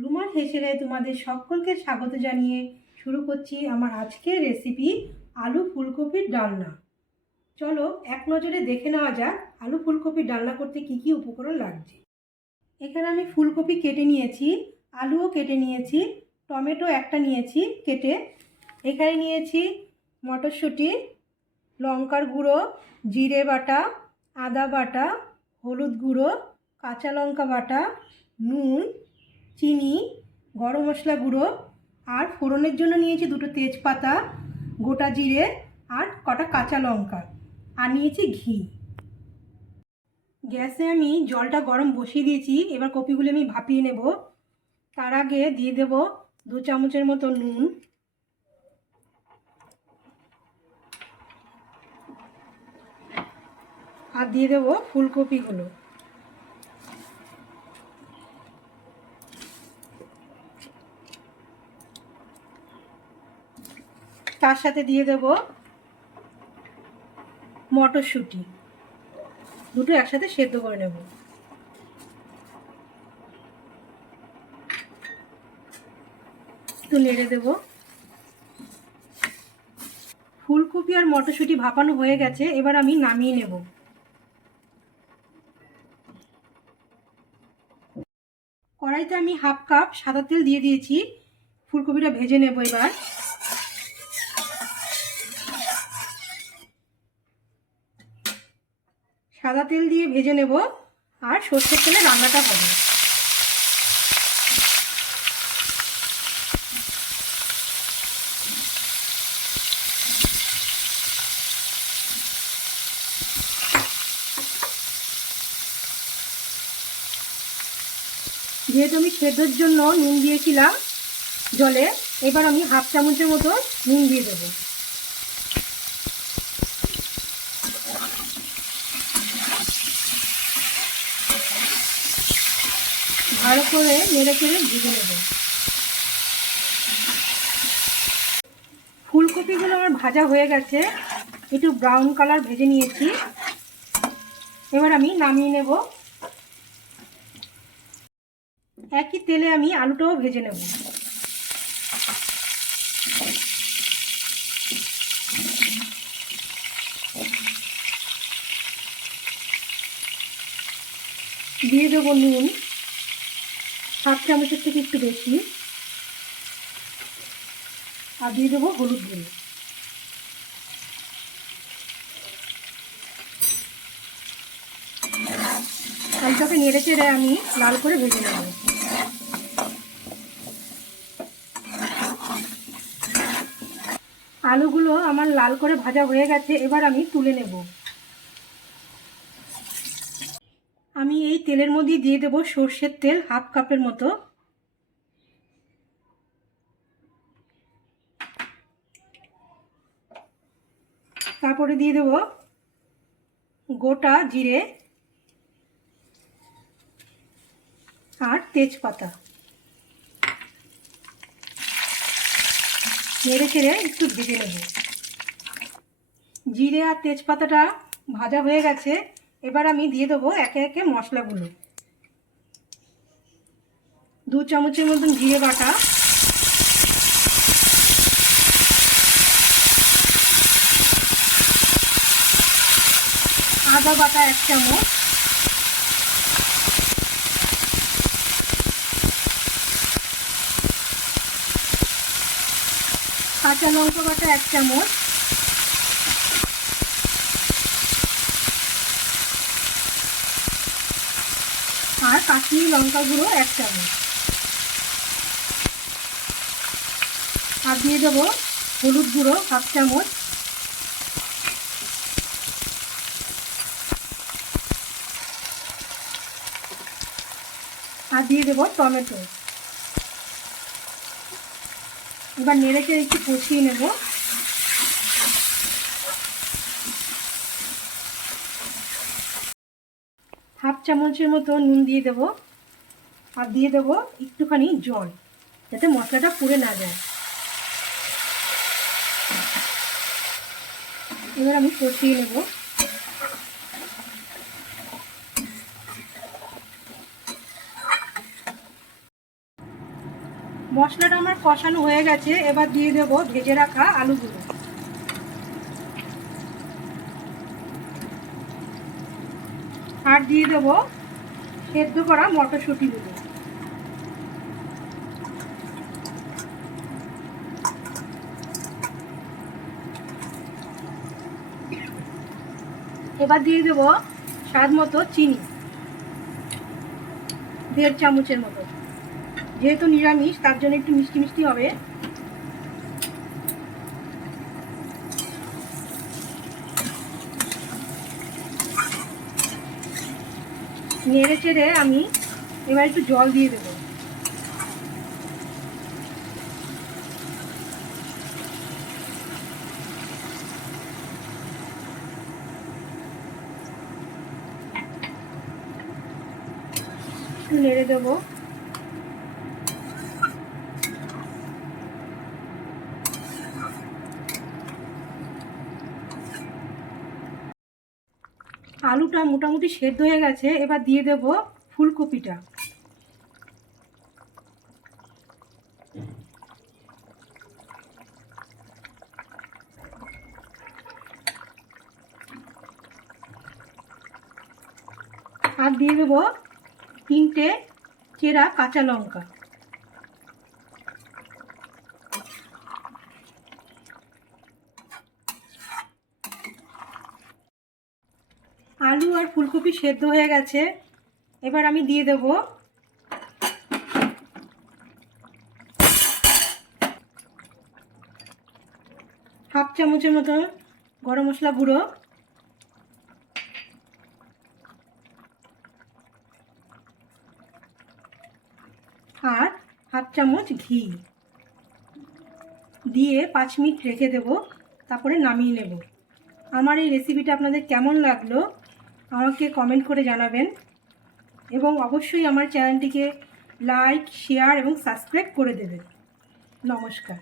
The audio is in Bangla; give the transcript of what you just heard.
রুমাল হেসেলে তোমাদের সকলকে স্বাগত জানিয়ে শুরু করছি আমার আজকের রেসিপি আলু ফুলকপির ডালনা। চলো এক নজরে দেখে নেওয়া যাক আলু ফুলকপির ডালনা করতে কি কি উপকরণ লাগছে। এখানে আমি ফুলকপি কেটে নিয়েছি, আলুও কেটে নিয়েছি, টমেটো একটা নিয়েছি কেটে। এখানে নিয়েছি মটরশুঁটি, লঙ্কার গুঁড়ো, জিরে বাটা, আদা বাটা, হলুদ গুঁড়ো, কাঁচা লঙ্কা বাটা, নুন চিনি, গরম মশলা গুঁড়ো আর ফোড়নের জন্য নিয়েছি দুটো তেজপাতা, গোটা জিরে আর কটা কাঁচা লঙ্কা আর নিয়েছি ঘি। গ্যাসে আমি জলটা গরম বসিয়ে দিয়েছি, এবার কপিগুলো আমি ভাপিয়ে নেব। তার আগে দিয়ে দেব দু চামচের মতো নুন। আর দিয়ে দেবো ফুলকপিগুলো। তার সাথে দিয়ে দেব মটরশুঁটি। দুটো একসাথে সেদ্ধ করে নেব। একটু নেড়ে দেব। ফুলকপি আর মটরশুঁটি ভাপানো হয়ে গেছে, এবার আমি নামিয়ে নেব। কড়াইতে আমি হাফ কাপ সাদা তেল দিয়ে দিয়েছি। ফুলকপিটা ভেজে নেব এবার। সাদা তেল দিয়ে ভেজে নেব আর সর্ষের তেলে রান্নাটা হবে। যেহেতু আমি সেদ্ধর জন্য নুন দিয়েছিলাম জলে, এবার আমি হাফ চামচের মতো নুন দিয়ে দেবো। ভালো করে নেড়ে চেড়ে ভেজে নেব। ফুলকপিগুলো আমার ভাজা হয়ে গেছে, একটু ব্রাউন কালার ভেজে নিয়েছি। এবার আমি নামিয়ে নেব। একই তেলে আমি আলুটাও ভেজে নেব। দিয়ে দেবো নুন। হাফ চামচের থেকে একটু বেশি। আর দিয়ে দেবো হলুদ গুঁড়ো। আলুটাকে নেড়ে চেড়ে আমি লাল করে ভেজে নেব। আলুগুলো আমার লাল করে ভাজা হয়ে গেছে, এবার আমি তুলে নেব। আমি এই তেলের মধ্যে দিয়ে দেবো সর্ষের তেল হাফ কাপের মতো। তারপরে দিয়ে দেবো গোটা জিরে আর তেজপাতা। নেড়ে চেড়ে একটু ভেজে নেব। জিরে আর তেজপাতাটা ভাজা হয়ে গেছে। এবার আমি দিয়ে দেবো একে একে মশলাগুলো। দু চামচের মতন জিরে বাটা। আদা বাটা এক চামচ। কাঁচা লঙ্কা বাটা এক চামচ আর কাশ্মীরি লঙ্কা গুঁড়ো এক চামচ। আর দিয়ে দেবো হলুদ গুঁড়ো হাফ চামচ। আর দিয়ে দেবো টমেটো। এবার নেড়েকে একটু কষিয়ে নেব। হাফ চামচের মতো নুন দিয়ে দেবো আর দিয়ে দেবো একটুখানি জল, যাতে মশলাটা পুড়ে না যায়। এবার আমি কষিয়ে নেব। মশলাটা আমার কষানো হয়ে গেছে, এবার দিয়ে দেবো ভেজে রাখা আলুগুলো। আর দিয়ে দেবো। সেদ্ধ করা মটরশুঁটিগুলো এবার দিয়ে দেবো স্বাদ মতো চিনি। দেড় চামচের মতো। যেহেতু নিরামিষ, তার জন্য একটু মিষ্টি মিষ্টি হবে। নেড়ে চেড়ে আমি এবার একটু জল দিয়ে দেবো। নেড়ে দেবো। আলুটা মোটামুটি সেদ্ধ হয়ে গেছে, এবার দিয়ে দেব ফুলকপিটা। আর দিয়ে দেবো তিনটে চেরা কাঁচা লঙ্কা। আলু আর ফুলকপি সেদ্ধ হয়ে গেছে। এবার আমি দিয়ে দেব। হাফ চামচের মতো গরম মশলা গুঁড়ো। আর হাফ চামচ ঘি। দিয়ে পাঁচ মিনিট রেখে দেব, তারপরে নামিয়ে নেব। আমার এই রেসিপিটা আপনাদের কেমন লাগল আমাকে কমেন্ট করে জানাবেন। এবং অবশ্যই আমার চ্যানেলটিকে লাইক শেয়ার এবং সাবস্ক্রাইব করে দেবেন। নমস্কার।